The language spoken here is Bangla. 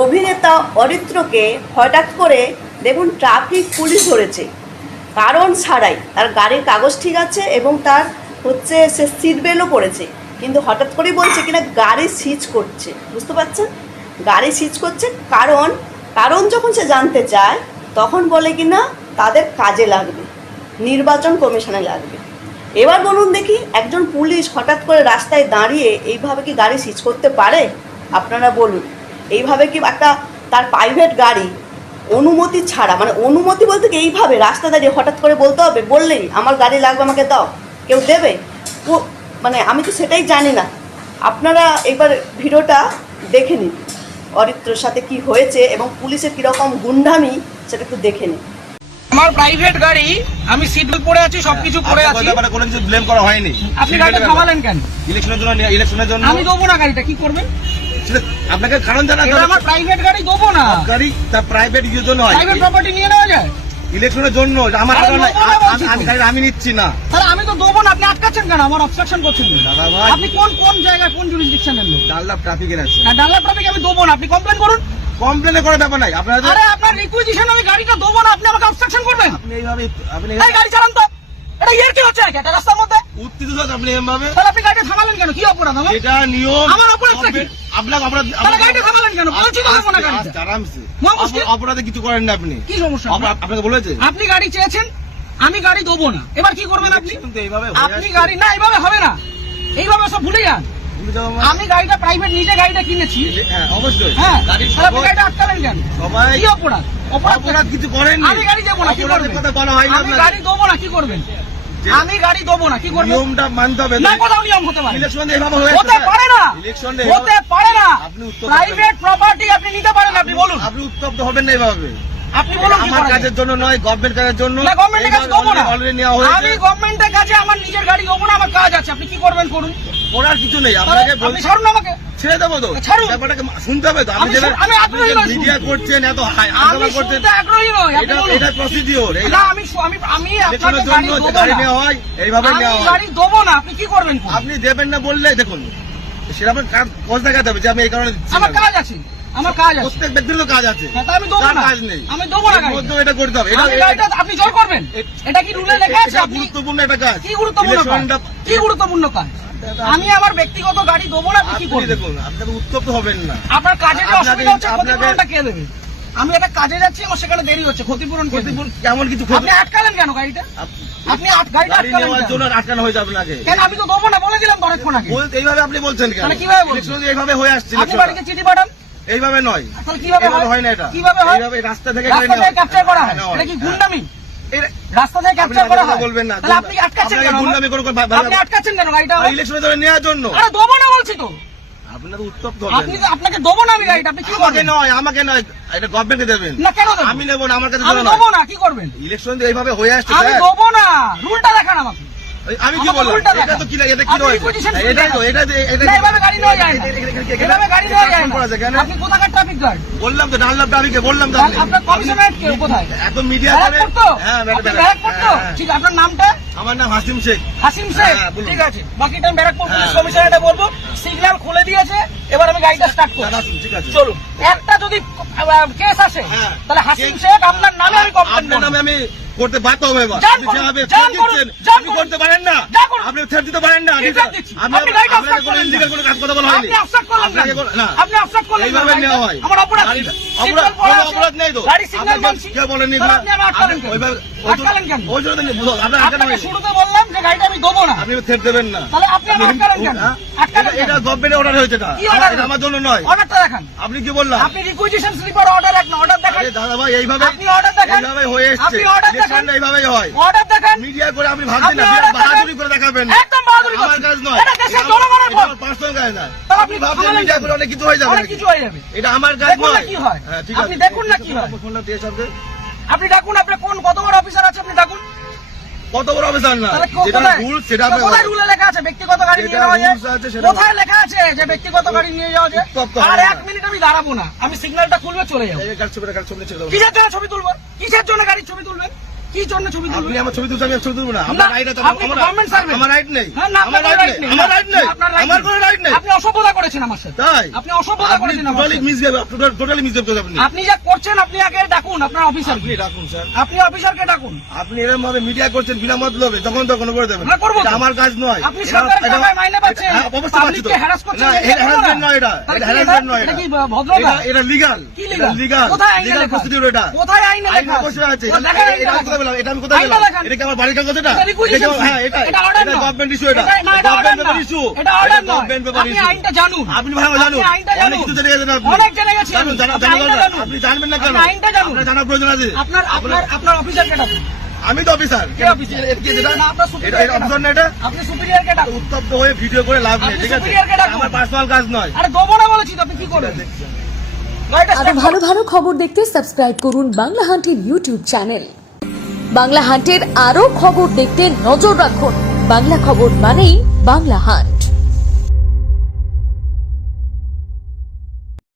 অভিনেতা অরিত্রকে হঠাৎ করে দেখুন ট্রাফিক পুলিশ ধরেছে কারণ ছাড়াই। তার গাড়ির কাগজ ঠিক আছে এবং তার হচ্ছে সে সিট বেল্টও পড়েছে, কিন্তু হঠাৎ করেই বলছে কিনা গাড়ি সিজ করছে। বুঝতে পারছেন, গাড়ি সিজ করছে কারণ যখন সে জানতে চায় তখন বলে কিনা তাদের কাজে লাগবে, নির্বাচন কমিশনে লাগবে। এবার বলুন দেখি, একজন পুলিশ হঠাৎ করে রাস্তায় দাঁড়িয়ে এইভাবে কি গাড়ি সিজ করতে পারে? আপনারা বলুন, এইভাবে কি একটা তার প্রাইভেট গাড়ি অনুমতি ছাড়া, মানে অনুমতি বলতে কি এইভাবে রাস্তা দাঁড়িয়ে হঠাৎ করে বলতে হবে? বললেই আমার গাড়ি লাগবে আমাকে দাও, কেউ দেবে? মানে আমি তো সেটাই জানি না। আপনারা এবার ভিডিওটা দেখে নিন, অরিত্রর সাথে কি হয়েছে এবং পুলিশের কীরকম গুন্ডামি সেটা একটু দেখে নিন। আমার প্রাইভেট গাড়ি, আমি সিট বেল্ট পরে আছি, সবকিছু পরে আছি, ব্যাপারে কোনো কিছু ব্লেম করা হয়নি। আপনি গাড়িটা থামালেন কেন? ইলেকশনের জন্য আমি দেবো না গাড়িটা, কি করবেন? আপনাকে কারণ জানাতে হবে। আমার প্রাইভেট গাড়ি দেবো না। গাড়ি তার প্রাইভেট ইউজের জন্য হয়, প্রাইভেট প্রপার্টি নিয়ে নেওয়া যায় ইলেকশনের জন্য। আমার আমি নিচ্ছি না, তাহলে আমি তো দেবো না। আপনি আটকাচ্ছেন কেন? আমার অবস্ট্রাকশন করছেন। দাদা ভাই, আপনি কোন জায়গায় কোন জুরিসডিকশনের লোক? ডানলাপ ট্রাফিকের আছে। ডানলাপ ট্রাফিক আমি দেবো না, আপনি কমপ্লেন করুন। কমপ্লেন করার ব্যাপার নাই আপনার। আরে আপনার রিকুইজিশন আমি গাড়িটা দেবো না, আপনি আমাকে অবস্ট্রাকশন করবেন? আপনি এইভাবে এই গাড়ি চালান তো, এটা এর কি হচ্ছে নাকি একটা রাস্তার মধ্যে? উত্তেজিত আপনি এভাবে, তাহলে আপনি গাড়িটা থামালেন কেন? কি অপরাধ আমার? এটা নিয়ম। আমার অপরাধ কি? আপনাকে অপরাধ, তাহলে গাড়িটা থামালেন কেন? বলছি তো দেবো না গাড়িটা। আরামসে, মহামুশকিল। অপরাধে কিছু করেন না আপনি। কি সমস্যা? আপনাকে বলেছে আপনি গাড়ি চেয়েছেন, আমি গাড়ি দেবো না। এবার কি করবেন আপনি? কিন্তু এইভাবে আপনি গাড়ি না, এইভাবে হবে না, এইভাবে সব ভুলে যান। আমি গাড়িটা প্রাইভেট নিজে গাড়িটা কিনেছি। হ্যাঁ অবশ্যই। হ্যাঁ, গাড়ি তাহলে আপনি গাড়িটা আটকালেন কেন? সবাই কি অপরাধ? অপরাধ কিছু করেন। আমি গাড়ি দেবো না, কি করবেন? কথা বলা হয় না। আমি গাড়ি দেবো না, কি করবেন? আমি গাড়ি দেবো না, কি করবেন? নিয়মটা মানতে হবে। না, কোথাও নিয়ম হতে পারে? ইলেকশন এইভাবে হতে পারে না, ইলেকশনে হতে পারে না। আপনি উত্তপ্ত প্রাইভেট প্রপার্টি আপনি নিতে পারেন, আপনি বলুন। আপনি উত্তপ্ত হবেন না এইভাবে। আপনি বলুন কি আমার করা কাজের যায়? জন্য নয়, গভর্নমেন্ট কাজের জন্য। না, গভর্নমেন্টের কাছে দেবো না। অলরেডি নেওয়া হয়েছে। আমি গভর্নমেন্টের কাছে আমার নিজের গাড়ি দেবো না, আমার কাজ আছে। আপনি কি করবেন করুন, করার কিছু নেই। আপনাকে আপনি ছাড়ুন আমাকে। ছেড়ে দেবো তো, ছাড়ুন। ব্যাপারটাকে শুনতে হবে তো। আপনি আমি আগ্রহী নই মিডিয়া করছেন, এত আমি শুনতে আগ্রহী নই, আপনি বলুন। এটা প্রসিডিওর। না, আমি আপনাকে গাড়ি দেবো গাড়ি না। নেওয়া হয় এইভাবে আমি নেওয়া হয়। গাড়ি দেবো না, আপনি কি করবেন করুন। আপনি দেবেন না বললে দেখুন সেরকম কাজ দেখাতে হবে যে আমি এই কারণে দিচ্ছি আমার না। কাজ আছে, আমার কাজ আছে। প্রত্যেক ব্যক্তির তো কাজ আছে, হ্যাঁ, তা আমি দেবো কার না। কাজ নেই? আমি দেবো না এর গাড়ি। মধ্যেও এটা করতে হবে। আমি গাড়িটা আপনি জোর করবেন? এটা কি রুলে লেখা আছে? এটা আপনি গুরুত্বপূর্ণ একটা কাজ। কি গুরুত্বপূর্ণ কাজ? ইলেকশনটা কি গুরুত্বপূর্ণ কাজ? আমি আমার ব্যক্তিগত গাড়ি দেবো না, আপনি কি আপনি করবেন? দেখুন, আপনাকে উত্তপ্ত হবেন না। আপনার কাজে যে আপনাকে- অসুবিধা হচ্ছে, আপনাকে- ক্ষতিপূরণটা কে দেবে? আমি একটা কাজে যাচ্ছি, আমার সেখানে দেরি হচ্ছে, ক্ষতিপূরণ কে দেবে? ক্ষতিপূরণ কেমন কিছু আপনি আটকালেন কেন গাড়িটা? আপনি গাড়িটা গাড়ি আটকালেন নেওয়ার কেন? জন্য আটকানো হয়ে যাবে আপনাকে। কেন? আমি তো দেবো না বলে দিলাম তো অনেকক্ষণ আগে। বলতে এইভাবে আপনি বলছেন কেন? মানে কিভাবে বলছেন? ইলেকশন এইভাবে হয়ে আসছে। আপনি ইলেকশনটা। বাড়িতে চিঠি পাঠান, এইভাবে নয়, তাহলে কিভাবে এইভাবে হয়? হয় না। এটা কিভাবে হয়? এইভাবে রাস্তা থেকে রাস্তা থেকে ক্যাপচার করা হয়, এটা কি গুন্ডামি? রাস্তা থেকে ক্যাপচার করা হয়? বলবেন না। তাহলে আপনি আটকাচ্ছেন কেন? গুন্ডামি করে আপনি আটকাচ্ছেন কেন গাড়িটা? ইলেকশনে ধরে নেওয়ার জন্য। আরে দেবো না বলছি তো। আপনার তো উত্তপ্ত আপনি হবেন। আপনাকে দেবো না আমি গাড়িটা, আপনি কি আমাকে করবেন? নয়, আমাকে নয়, এটা গভর্নমেন্টকে দেবেন। না, কেন দেবো? আমি নেবো না, আমার কাছে আমি জন্য নয়। দেবো না, কি করবেন? ইলেকশন এইভাবে হয়ে আসছে আমি স্যার। দেবো না, রুলটা দেখান আমাকে। আমি কি আমাকে বললাম? উল্টা এটা দেখান। তো কি এটা কি আপনি রয়েছে? requisition এটাই তো, এটা না, এভাবে গাড়ি নেওয়া যায় না। এভাবে গাড়ি নেওয়া যায় না। কেন? আপনি কোথাকার ট্রাফিক গার্ড? বললাম তো, ডানলাপ ট্রাফিকে বললাম তো। আপনার কমিশনারেট কে কোথায়? এত মিডিয়া ব্যারাক করে। করতো? হ্যাঁ, আপনি ব্যারাক করতো? ঠিক, আপনার নামটা? আমার নাম হাসিম শেখ। হাসিম শেখ। হ্যাঁ, বলুন। ঠিক আছে, বাকিটা আমি ব্যারাকপুর পুলিশ হ্যাঁ। কমিশনারেটে বলবো। সিগন্যাল খুলে দিয়েছে, এবার আমি গাড়িটা স্টার্ট করব। ঠিক আছে, চলুন। একটা যদি কেস আসে, হ্যাঁ। তাহলে হাসিম শেখ আপনার নামে আমি কমপ্লেন আপনার করব। নামে আমি করতে বাধ্য হবে। এবার যান আপনি করুন, যেভাবে যান threat করুন, দিচ্ছেন, যান আপনি করুন। করতে পারেন না। যান করুন। আপনি threat দিতে পারেন না। কি threat দিচ্ছি? আমি আপনি গাড়িটা আপনাকে obstruct কোনো করলেন illegal কেন? কোনো কাজ কথা বলা হয়নি। আপনি obstruct করলেন আপনাকে কেন? না। আপনি obstruct করলেন কেন? এইভাবে নেওয়া হয়। আমার অপরাধ কি? অপরাধ Signal পড়া কোনো আছে। অপরাধ নেই তো। গাড়ি সিগন্যাল আপনাকে মানছি। কেউ বলেনি তাহলে আপনি আমার আটকালেন কেন? ওইভাবে আটকালেন কেন? ওই জন্য আপনার আটকানো আপনাকে হয়নি। শুরুতে বললাম যে গাড়িটা আমি দেবো না। আপনি থ্রেট দেবেন না। তাহলে আপনি আমার আটকালেন কেন? হ্যাঁ? আটকালেন কেন? এটা গভর্নমেন্টের অর্ডার হয়েছে। এটা কি order? এটা আমার জন্য নয়। অর্ডারটা দেখান। আপনি কি বললাম? আপনি রিকুইজিশন স্লিপার অর্ডার এক না, অর্ডার দেখান। আরে দাদা ভাই, এইভাবে আপনি অর্ডার দেখান। এইভাবে হয়ে এসেছে। আপনি order দেখান। ইলেকশনটা এইভাবেই হয়। অর্ডার দেখান। মিডিয়া করে আপনি ভাবছেন না, আপনি order বাহাদুরি দেখান। করে দেখাবেন। একদম বাহাদুরি আমার করছেন। কাজ নয়। এটা দেশের জনগণের ভোট। পার্সোনাল কাজ না। তাহলে আপনি ভাবছেন থামালেন মিডিয়া কেন? করে অনেক কিছু হয়ে যাবে অনেক নাকি? কিছু হয়ে যাবে। এটা আমার কাজ দেখুন না নয়। কি হয়। হ্যাঁ, ঠিক আপনি আছে। দেখুন না কি হয়। ফোনটা দিয়ে সবকে আপনি ডাকুন, আপনার কত বড় অফিসার আছে আপনি ডাকুন। কত বড় অফিসার না, তাহলে যেটা কোথায়? রুল সেটা তো কোথায় রুলে লেখা আছে ব্যক্তিগত গাড়ি নিয়ে যেটা যাওয়া যায়? rules আছে সেটা কোথায় লেখা আছে যে ব্যক্তিগত গাড়ি নিয়ে যাওয়া যায়? উত্তপ্ত আর হবে এক না। মিনিট আমি দাঁড়াবো না, আমি সিগন্যালটা খুলবে চলে যাবো। এই কাজ ছবি ছেড়ে দাও। কিসের জন্য ছবি তুলবো? কিসের জন্য গাড়ির ছবি তুলবেন? কি জন্য ছবি তুলবেন? আপনি আমার ছবি তুলছেন, আমি ছবি তুলবো না। না, আমার রাইট আছে, আপনি গভর্নমেন্ট সার্ভেন্ট। আমার রাইট নেই, হ্যাঁ, না, আমার আপনার রাইট right নেই, নেই। আমার রাইট নেই, আপনার right আমার নেই। কোনো রাইট নেই। আপনি অসভ্যতা করেছেন আমার সাথে। তাই আপনি অসভ্যতা করেছেন আমার টোটালি সাথে। মিসবিহেভ, টোটালি মিসবিহেভ করেছেন আপনি। আপনি যা করছেন আপনি আগে ডাকুন আপনার অফিসার। আপনি রাখুন স্যার, আপনি অফিসারকে ডাকুন। আপনি এরকম ভাবে মিডিয়া করছেন বিনা মতলবে, তখন তখন করে দেবেন। হ্যাঁ, করবো তো। এটা আমার কাজ নয়। আপনি সরকারের টাকায় মাইনে পাচ্ছেন, হ্যাঁ, অবশ্যই পাচ্ছি তো। পাবলিককে হ্যারাস করছেন, না, এটা এটা করবো না। harassment নয়, এটা তাহলে এটা কি harassment নয়, এটা এটা কি ভদ্রতা? এটা legal, কি এটা legal? legal, কোথায় আইনে legal লেখা? procedure এটা। কোথায় আইনে আইনে লেখা? অবশ্যই আছে। ও, দেখান এটা আমি কোথায় পেলাম? এটা আমি কোথায় আইনটা পেলাম? দেখান। এটা কি আমার বাড়ির কাগজ এটা? এটা requisition এটা কি- হ্যাঁ, fee। এটা এটা order এটা নয়। গভর্নমেন্ট ইস্যু, এটা না, এটা order গভর্নমেন্ট পেপার নয়। ইস্যু, এটা order নয়। গভর্নমেন্ট পেপার আপনি ইস্যু। আইনটা জানুন। আপনি ভালো জানুন, আপনি আইনটা অনেক জানুন। কিছু জেনে গেছেন আপনি। অনেক জেনে গেছি জানুন, আমি। জানা আপনি জানা আইনটা দরকার। জানুন। আপনি জানবেন না কেন? আপনি আইনটা জানুন। আপনার জানার প্রয়োজন আছে। আপনার অফিসারকে ডাকুন। আমি তো অফিসার। কে অফিসার? এটা কি এটা? না, আপনার এটা এটা অফিসার না এটা? আপনি সুপিরিয়রকে ডাকুন। উত্তপ্ত হয়ে ভিডিও করে লাভ নেই, আপনি ঠিক আছে? superior-কে ডাকুন। আমার পার্সোনাল কাজ নয়। আরে দেবো না বলেছি তো, আপনি কি করবেন? গাড়িটা আরো stop ভালো ভালো খবর দেখতে সাবস্ক্রাইব করুন বাংলা হান্টের ইউটিউব চ্যানেল। বাংলা হান্টের আরো খবর দেখতে নজর রাখুন। বাংলা খবর মানেই বাংলা হান্ট।